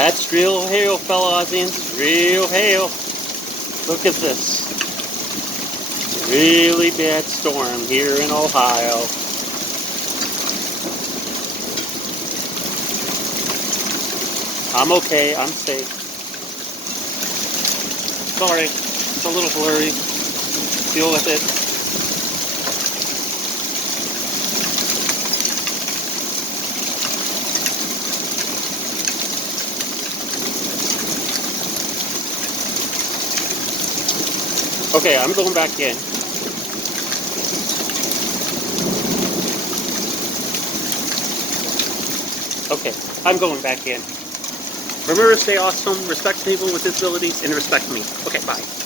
That's real hail, fellow Aussians. Real hail. Look at this. Really bad storm here in Ohio. I'm okay. I'm safe. Sorry. It's a little blurry. Deal with it. Okay, I'm going back in. Okay, I'm going back in. Remember to stay awesome, respect people with disabilities, and respect me. Okay, bye.